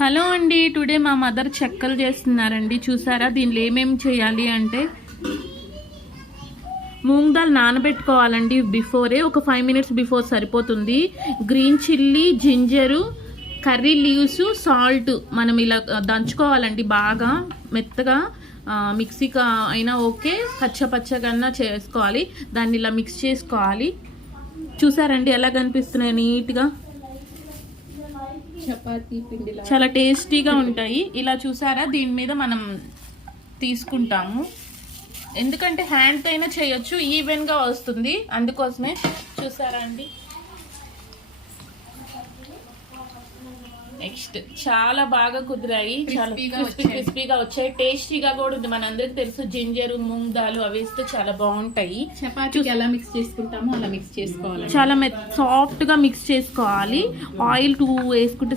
Hello అండి, today మా mother చెక్కలు చేస్తున్నారండి. చూసారా? దీనిలో ఏమేమి చేయాలి అంటే మూంగ్ దాల్ నానబెట్టుకోవాలండి బిఫోరే, ఒక 5 మినిట్స్ బిఫోర్ సరిపోతుంది. Green chilli, ginger, curry leaves, salt మనం ఇలా దంచుకోవాలండి బాగా మెత్తగా. మిక్సీకి అయినా ఓకే, పచ్చగా చేసుకోవాలి. దాన్ని ఇలా మిక్స్ చేసుకోవాలి. చూసారండి ఎలా కనిపిస్తున్నాయి నీట్గా? చపాతీ పిండి చాలా టేస్టీగా ఉంటాయి. ఇలా చూసారా? దీని మీద మనం తీసుకుంటాము, ఎందుకంటే హ్యాండ్తో అయినా చేయొచ్చు, ఈవెన్గా వస్తుంది, అందుకోసమే. చూసారా అండి? నెక్స్ట్ చాలా బాగా కుదిరాయి, చాలా క్రిస్పీగా వచ్చాయి, టేస్టీగా కూడా ఉంది. మనందరికి తెలుసు జింజరు, మూంగ్ దాల్ అవి వేస్తే చాలా బాగుంటాయి. చపాతీకి ఎలా మిక్స్ చేసుకుంటామో అలా మిక్స్ చేసుకోవాలి. చాలా సాఫ్ట్ గా మిక్స్ చేసుకోవాలి. ఆయిల్ 2 వేసుకుంటే